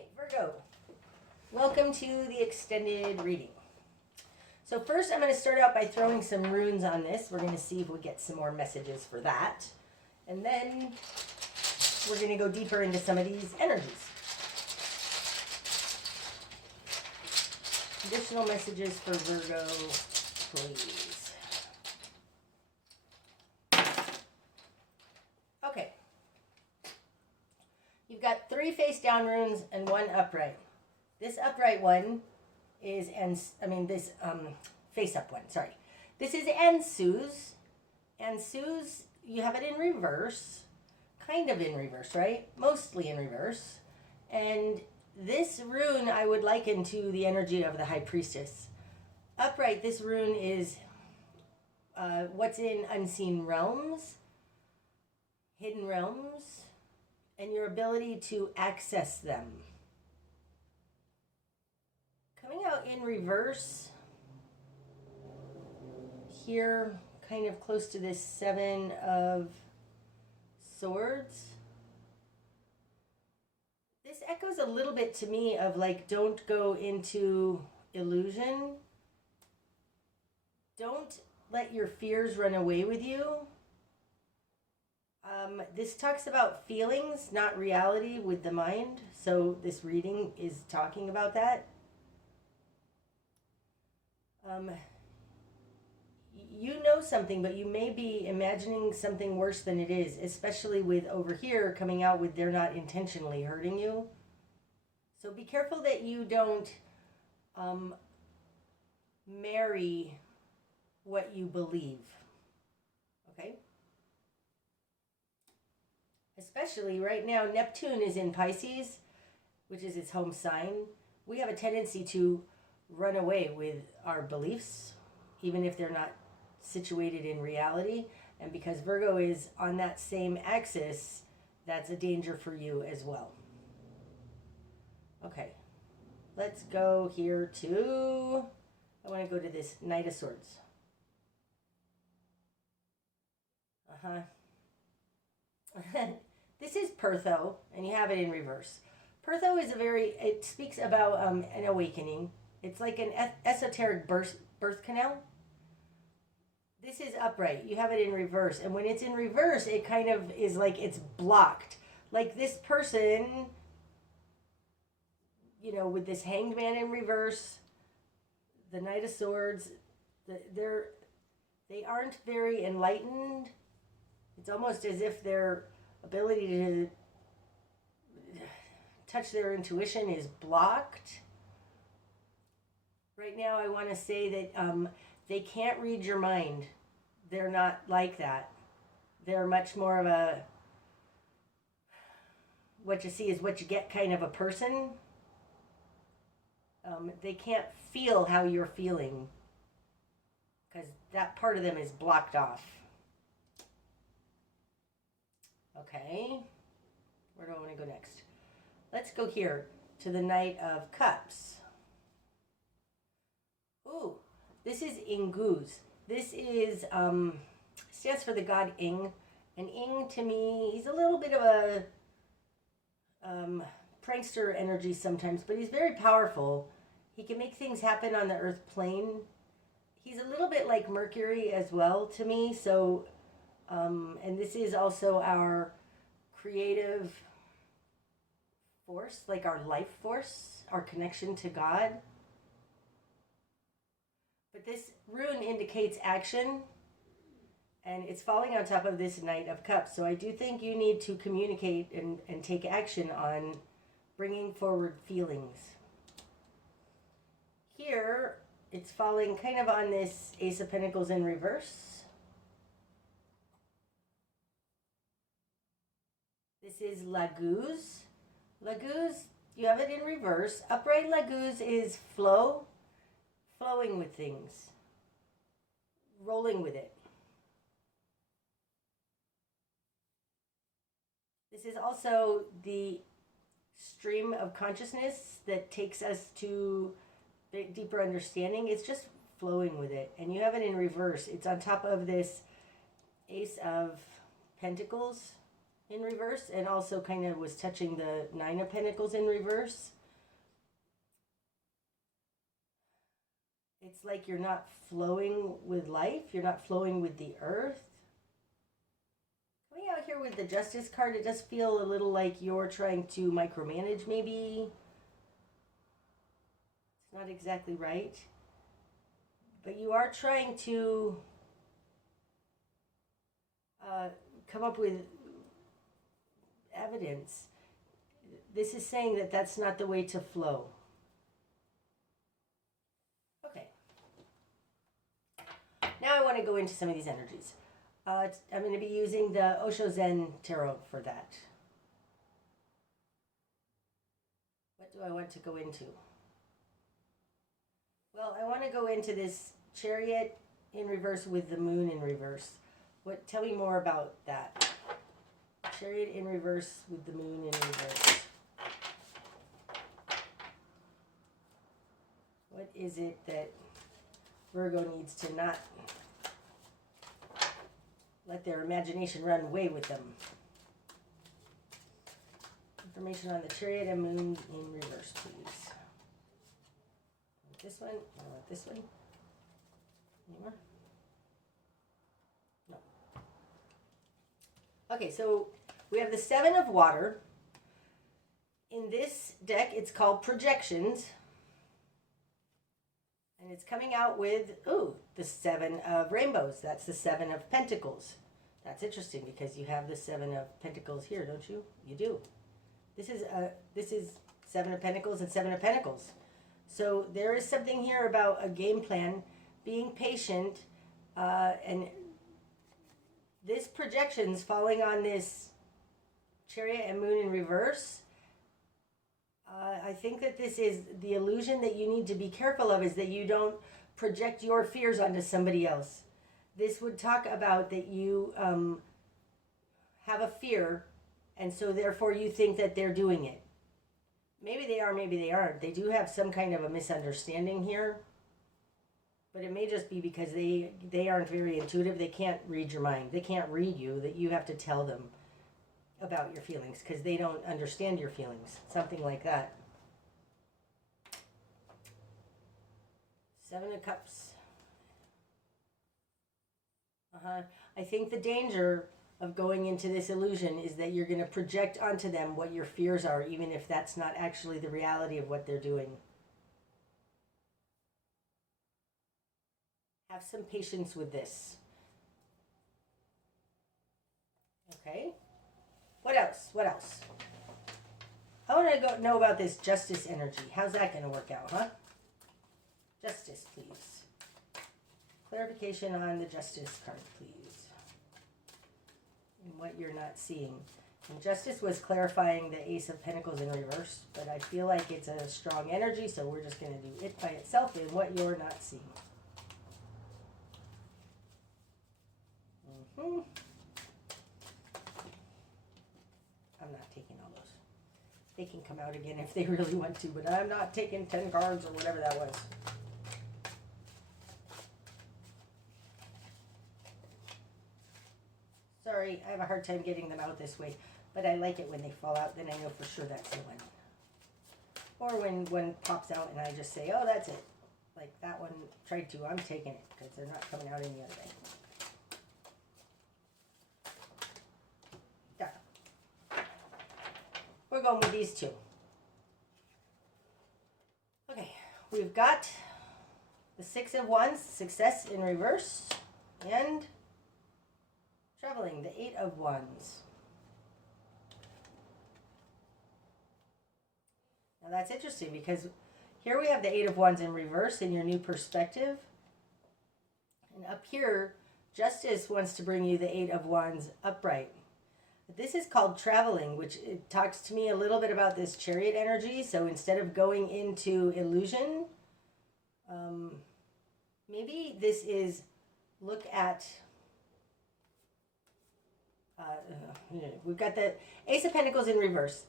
Okay, Virgo, welcome to the extended reading. So first I'm going to start out by throwing some runes on this. We're going to see if we get some more messages for that. And then we're going to go deeper into some of these energies. Additional messages for Virgo, please. Okay. You've got 3 face down runes and 1 upright. This upright one is, face up one, sorry. This is Ansu's. Ansu's, you have it in reverse. Kind of in reverse, right? Mostly in reverse. And this rune I would liken to the energy of the High Priestess. Upright, this rune is what's in unseen realms, hidden realms, and your ability to access them. Coming out in reverse here, kind of close to this 7 of Swords. This echoes a little bit to me of like, don't go into illusion. Don't let your fears run away with you. This talks about feelings, not reality with the mind. So this reading is talking about that. You know something, but you may be imagining something worse than it is, especially with over here coming out with they're not intentionally hurting you. So be careful that you don't marry what you believe. Okay? Especially right now, Neptune is in Pisces, which is its home sign. We have a tendency to run away with our beliefs, even if they're not situated in reality. And because Virgo is on that same axis, that's a danger for you as well. Okay, let's go here to, I want to go to this Knight of Swords. This is Pertho, and you have it in reverse. Pertho is it speaks about an awakening. It's like an esoteric birth canal. This is upright. You have it in reverse. And when it's in reverse, it kind of is like it's blocked. Like this person, you know, with this Hanged Man in reverse, the Knight of Swords, they aren't very enlightened. It's almost as if their ability to touch their intuition is blocked. Right now, I want to say that they can't read your mind. They're not like that. They're much more of a, what you see is what you get kind of a person. They can't feel how you're feeling because that part of them is blocked off. Okay, where do I want to go next? Let's go here to the Knight of Cups. Ooh, this is Inguz. This is, stands for the god Ing. And Ing, to me, he's a little bit of a prankster energy sometimes, but he's very powerful. He can make things happen on the earth plane. He's a little bit like Mercury as well to me, so, and this is also our creative force, like our life force, our connection to God. But this rune indicates action, and it's falling on top of this Knight of Cups. So I do think you need to communicate and take action on bringing forward feelings. Here, it's falling kind of on this Ace of Pentacles in reverse. This is Laguz. Laguz, you have it in reverse. Upright Laguz is flow. Flowing with things, rolling with it. This is also the stream of consciousness that takes us to deeper understanding. It's just flowing with it. And you have it in reverse. It's on top of this Ace of Pentacles. in reverse, and also kind of was touching the Nine of Pentacles in reverse. It's like you're not flowing with life. You're not flowing with the earth. Coming out here with the Justice card, it does feel a little like you're trying to micromanage maybe. It's not exactly right. But you are trying to come up with evidence. This is saying that that's not the way to flow. Okay. Now I want to go into some of these energies. I'm going to be using the Osho Zen Tarot for that. What do I want to go into? Well, I want to go into this Chariot in reverse with the Moon in reverse. Tell me more about that. Chariot in reverse with the Moon in reverse. What is it that Virgo needs to not let their imagination run away with them? Information on the Chariot and Moon in reverse, please. This one? I want this one. Any more? No. Okay, so we have the Seven of Water. In this deck, it's called Projections. And it's coming out with, the Seven of Rainbows. That's the Seven of Pentacles. That's interesting because you have the Seven of Pentacles here, don't you? You do. This is Seven of Pentacles and Seven of Pentacles. So there is something here about a game plan, being patient, and this projections falling on this Chariot and Moon in reverse. I think that this is the illusion that you need to be careful of, is that you don't project your fears onto somebody else. This would talk about that you have a fear, and so therefore you think that they're doing it. Maybe they are, maybe they aren't. They do have some kind of a misunderstanding here. But it may just be because they aren't very intuitive. They can't read your mind. They can't read you. That you have to tell them about your feelings because they don't understand your feelings. Something like that. Seven of Cups. I think the danger of going into this illusion is that you're going to project onto them what your fears are, even if that's not actually the reality of what they're doing. Have some patience with this. Okay. What else? What else? I want to know about this Justice energy. How's that going to work out, huh? Justice, please. Clarification on the Justice card, please. And what you're not seeing. And Justice was clarifying the Ace of Pentacles in reverse, but I feel like it's a strong energy, so we're just going to do it by itself and what you're not seeing. I'm not taking all those. They can come out again if they really want to, but I'm not taking 10 cards or whatever that was. Sorry, I have a hard time getting them out this way, but I like it when they fall out, then I know for sure that's the one. Or when one pops out and I just say, oh, that's it. Like that one tried to, I'm taking it because they're not coming out any other way. We're going with these two. Okay, we've got the Six of Wands, success in reverse, and traveling, the Eight of Wands. Now that's interesting because here we have the Eight of Wands in reverse in your new perspective. And up here, Justice wants to bring you the Eight of Wands upright. This is called traveling, which it talks to me a little bit about this Chariot energy. So instead of going into illusion, maybe this is look at, we've got the Ace of Pentacles in reverse.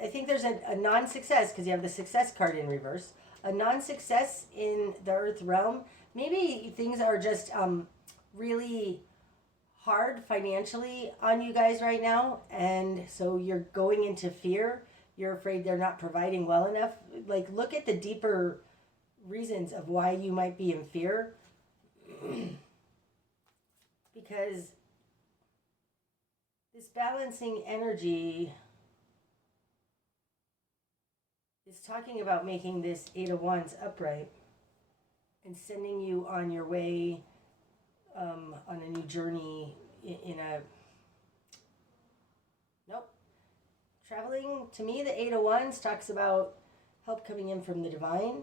I think there's a non-success because you have the success card in reverse. A non-success in the Earth realm. Maybe things are just really hard financially on you guys right now, and so you're going into fear. You're afraid they're not providing well enough. Like, look at the deeper reasons of why you might be in fear. Because this balancing energy is talking about making this Eight of Wands upright and sending you on your way, on a new journey in a... Nope. Traveling, to me, the Eight of Wands talks about help coming in from the divine.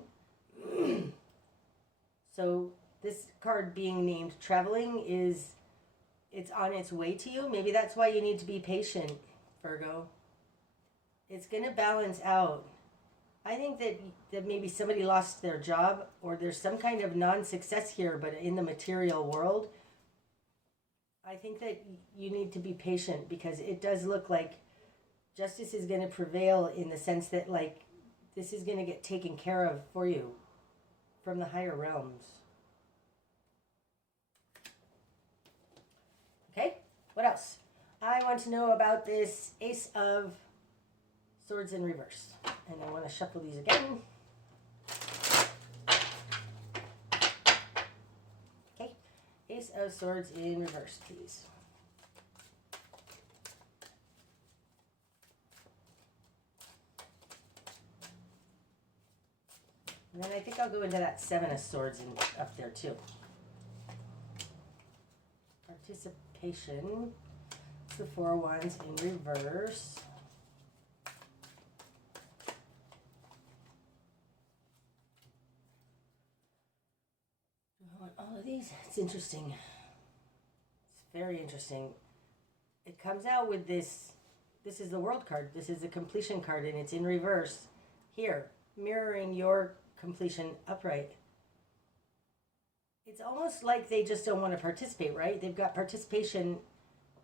So this card being named traveling is, it's on its way to you. Maybe that's why you need to be patient, Virgo. It's going to balance out. I think that maybe somebody lost their job, or there's some kind of non-success here, but in the material world. I think that you need to be patient, because it does look like justice is going to prevail, in the sense that, like, this is going to get taken care of for you from the higher realms. Okay, what else? I want to know about this Ace of Swords in reverse. And I want to shuffle these again. Okay, Ace of Swords in reverse, please. And then I think I'll go into that Seven of Swords up there too. Participation. It's the Four of Wands in reverse. All of these, it's interesting. It's very interesting. It comes out with this. This is the World card. This is the completion card, and it's in reverse here, mirroring your completion upright. It's almost like they just don't want to participate, right? They've got participation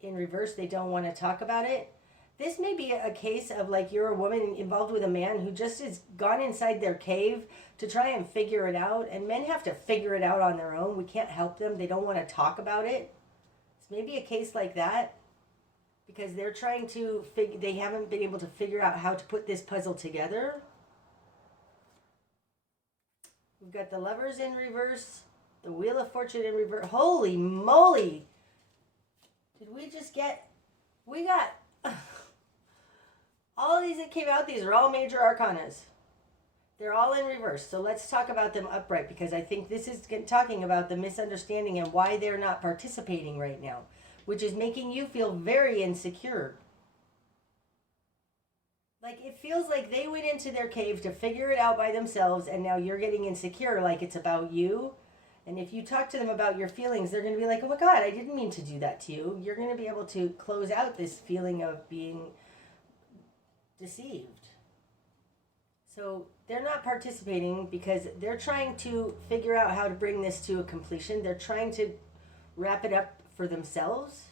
in reverse. They don't want to talk about it. This may be a case of, like, you're a woman involved with a man who just has gone inside their cave to try and figure it out. And men have to figure it out on their own. We can't help them. They don't want to talk about it. It's maybe a case like that, because they're trying to they haven't been able to figure out how to put this puzzle together. We've got the Lovers in reverse, the Wheel of Fortune in reverse. Holy moly! Did we just get... We got... all of these that came out, these are all major arcanas. They're all in reverse. So let's talk about them upright, because I think this is talking about the misunderstanding and why they're not participating right now, which is making you feel very insecure. Like, it feels like they went into their cave to figure it out by themselves, and now you're getting insecure, like it's about you. And if you talk to them about your feelings, they're going to be like, oh my God, I didn't mean to do that to you. You're going to be able to close out this feeling of being deceived. So they're not participating because they're trying to figure out how to bring this to a completion. They're trying to wrap it up for themselves.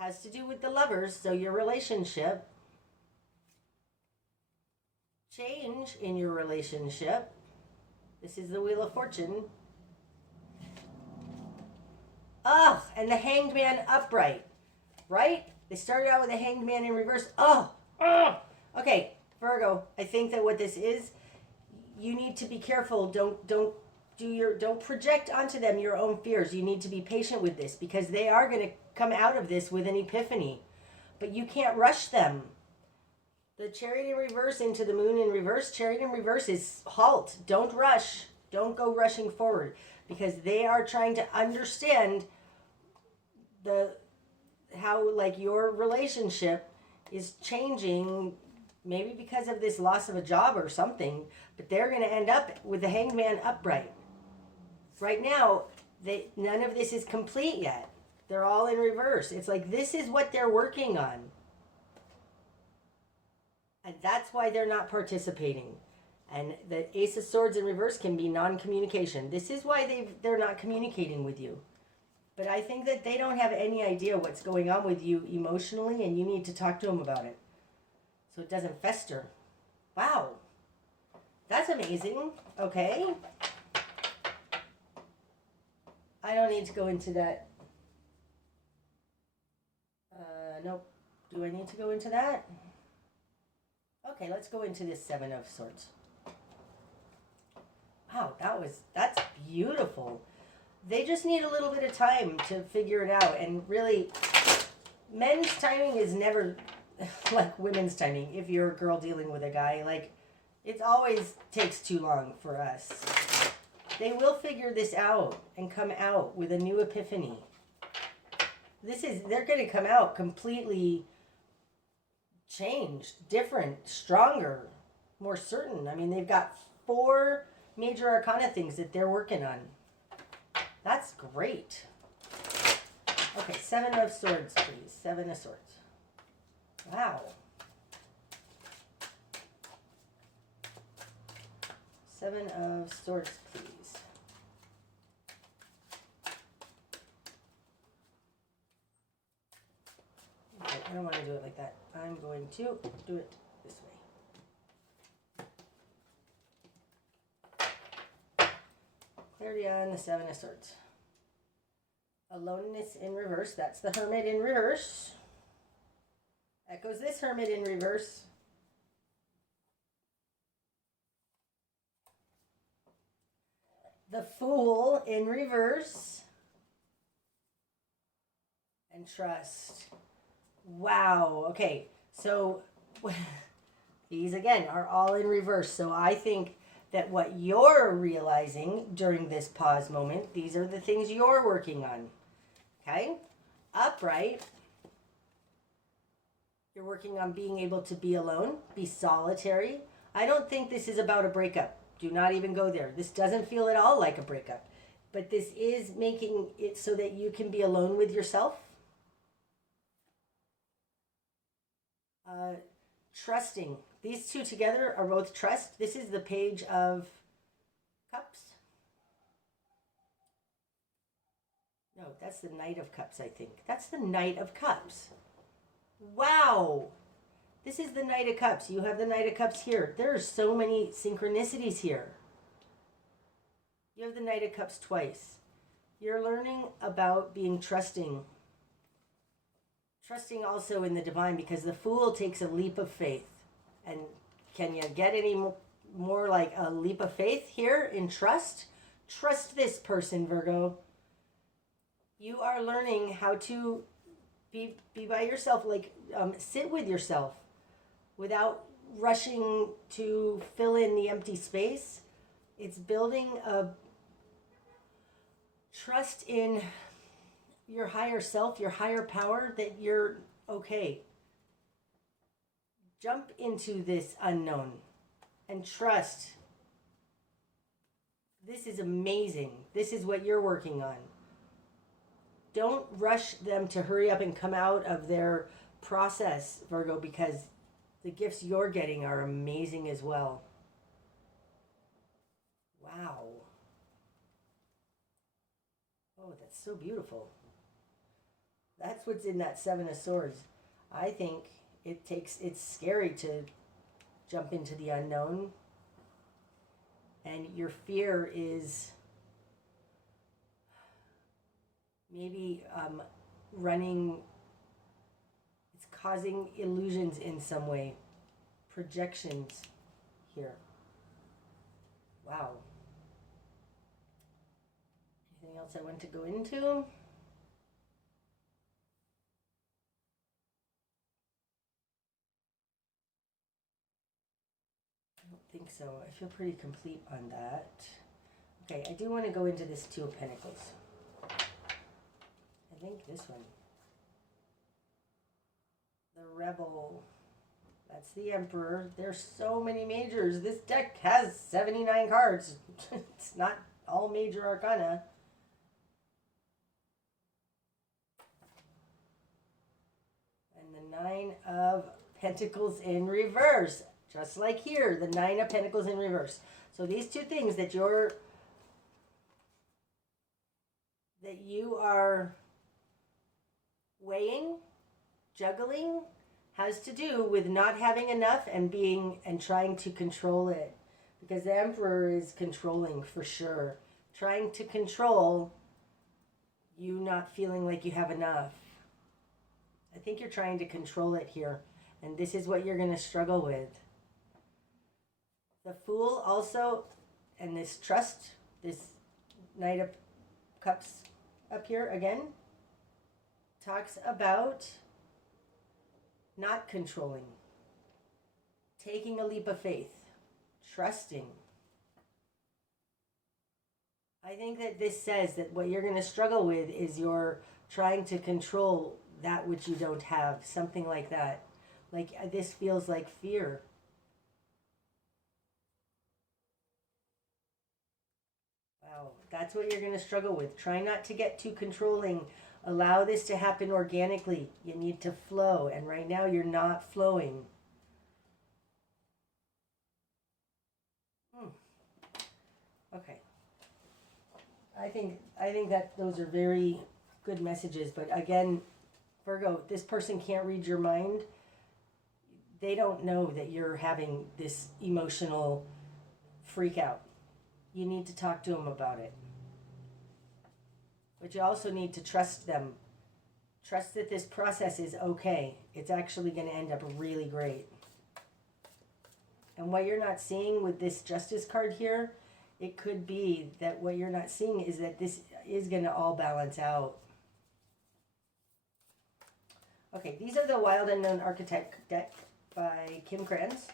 Has to do with the Lovers, so your relationship. Change in your relationship. This is the Wheel of Fortune. Ugh, and the Hanged Man upright, right? They started out with the Hanged Man in reverse. Oh, okay, Virgo. I think that what this is, you need to be careful. Don't project onto them your own fears. You need to be patient with this, because they are going to come out of this with an epiphany, but you can't rush them. The Chariot in reverse into the Moon in reverse. Chariot in reverse is halt. Don't rush. Don't go rushing forward, because they are trying to understand how, like, your relationship is changing, maybe because of this loss of a job or something, but they're going to end up with the Hanged Man upright. Right now, none of this is complete yet. They're all in reverse. It's like this is what they're working on. And that's why they're not participating. And the Ace of Swords in reverse can be non-communication. This is why they're not communicating with you. But I think that they don't have any idea what's going on with you emotionally, and you need to talk to them about it so it doesn't fester. Wow. That's amazing. Okay. I don't need to go into that Nope. Do I need to go into that? Okay, let's go into this Seven of Swords. Wow, that's beautiful. They just need a little bit of time to figure it out. And really, men's timing is never like women's timing. If you're a girl dealing with a guy, like, it always takes too long for us. They will figure this out and come out with a new epiphany. They're going to come out completely changed, different, stronger, more certain. I mean, they've got 4 major arcana things that they're working on. That's great. Okay, 7 of Swords, please. 7 of Swords. Wow. 7 of Swords, please. Okay, I don't want to do it like that. I'm going to do it this way. Clarity on the 7 of Swords. Aloneness in reverse. That's the Hermit in reverse. Echoes this Hermit in reverse. The Fool in reverse. And Trust. Wow. Okay. So these again are all in reverse. So I think that what you're realizing during this pause moment, these are the things you're working on. Okay? Upright. You're working on being able to be alone, be solitary. I don't think this is about a breakup. Do not even go there. This doesn't feel at all like a breakup. But this is making it so that you can be alone with yourself. Trusting. These two together are both trust. This is the Page of Cups. No, that's the Knight of Cups, I think. That's the Knight of Cups. Wow. This is the Knight of Cups. You have the Knight of Cups here. There are so many synchronicities here. You have the Knight of Cups twice. You're learning about being trusting. Trusting also in the divine, because the Fool takes a leap of faith. And can you get any more like a leap of faith here in trust? Trust this person, Virgo. You are learning how to be by yourself, like sit with yourself without rushing to fill in the empty space. It's building a trust in your higher self, your higher power, that you're okay. Jump into this unknown and trust. This is amazing. This is what you're working on. Don't rush them to hurry up and come out of their process, Virgo, because the gifts you're getting are amazing as well. Wow. Oh, that's so beautiful. That's what's in that 7 of Swords. I think it's scary to jump into the unknown. And your fear is maybe running, it's causing illusions in some way. Projections here. Wow. Anything else I want to go into? Think so. I feel pretty complete on that. Okay, I do want to go into this 2 of Pentacles. I think this one. The Rebel. That's the Emperor. There's so many majors. This deck has 79 cards. It's not all major arcana. And the 9 of Pentacles in reverse. Just like here, the 9 of Pentacles in reverse. So these 2 things that you are weighing, juggling, has to do with not having enough and trying to control it. Because the Emperor is controlling for sure. Trying to control you not feeling like you have enough. I think you're trying to control it here, and this is what you're going to struggle with. The Fool also, and this trust, this Knight of Cups up here again, talks about not controlling, taking a leap of faith, trusting. I think that this says that what you're going to struggle with is you're trying to control that which you don't have, something like that. Like this feels like fear. Wow, that's what you're going to struggle with. Try not to get too controlling. Allow this to happen organically. You need to flow, and right now you're not flowing. Okay. I think that those are very good messages, but again, Virgo, this person can't read your mind. They don't know that you're having this emotional freak out. You need to talk to them about it. But you also need to trust them. Trust that this process is okay. It's actually going to end up really great. And what you're not seeing with this Justice card here, it could be that what you're not seeing is that this is going to all balance out. Okay, these are the Wild Unknown Archetype deck by Kim Kranz.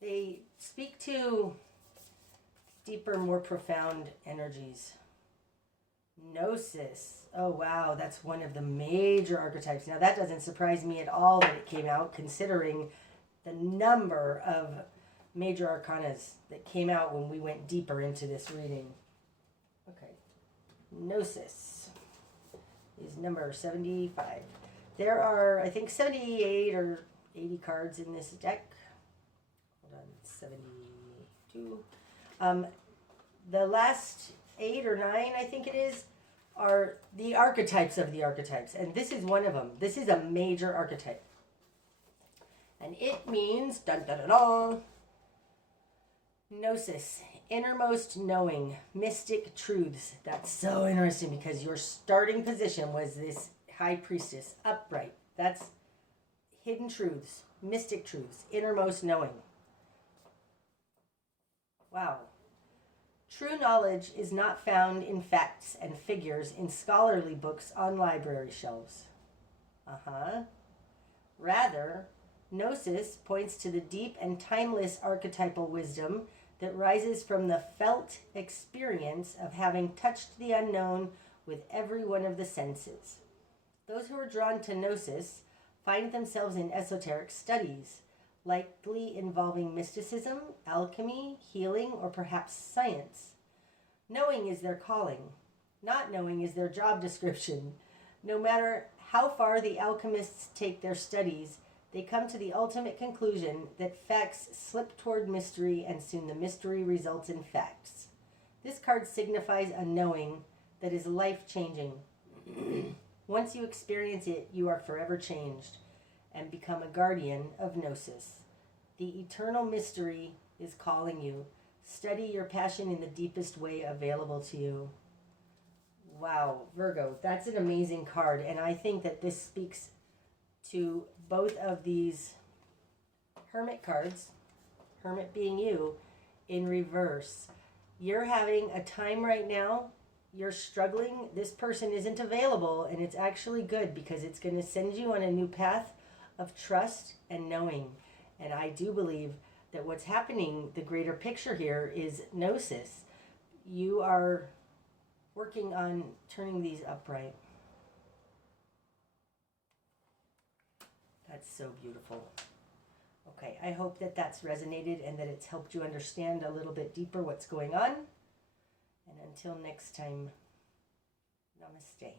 They speak to deeper, more profound energies. Gnosis. Oh, wow, that's one of the major archetypes. Now, that doesn't surprise me at all that it came out, considering the number of major arcanas that came out when we went deeper into this reading. Okay. Gnosis is number 75. There are, I think, 78 or 80 cards in this deck. Hold on, 72. The last 8 or 9, I think it is, are the archetypes of the archetypes. And this is one of them. This is a major archetype. And it means, dun dun dun dun, Gnosis, innermost knowing, mystic truths. That's so interesting because your starting position was this High Priestess, upright. That's hidden truths, mystic truths, innermost knowing. Wow. True knowledge is not found in facts and figures in scholarly books on library shelves. Rather, Gnosis points to the deep and timeless archetypal wisdom that rises from the felt experience of having touched the unknown with every one of the senses. Those who are drawn to Gnosis find themselves in esoteric studies, likely involving mysticism, alchemy, healing, or perhaps science. Knowing is their calling. Not knowing is their job description. No matter how far the alchemists take their studies, they come to the ultimate conclusion that facts slip toward mystery, and soon the mystery results in facts. This card signifies a knowing that is life-changing. Once you experience it, you are forever changed and become a guardian of Gnosis. The eternal mystery is calling you. Study your passion in the deepest way available to you. Wow, Virgo, that's an amazing card. And I think that this speaks to both of these Hermit cards, Hermit being you, in reverse. You're having a time right now. You're struggling. This person isn't available, and it's actually good because it's going to send you on a new path of trust and knowing. And I do believe that what's happening, the greater picture here, is Gnosis. You are working on turning these upright. That's so beautiful. Okay, I hope that that's resonated and that it's helped you understand a little bit deeper what's going on. And until next time, namaste.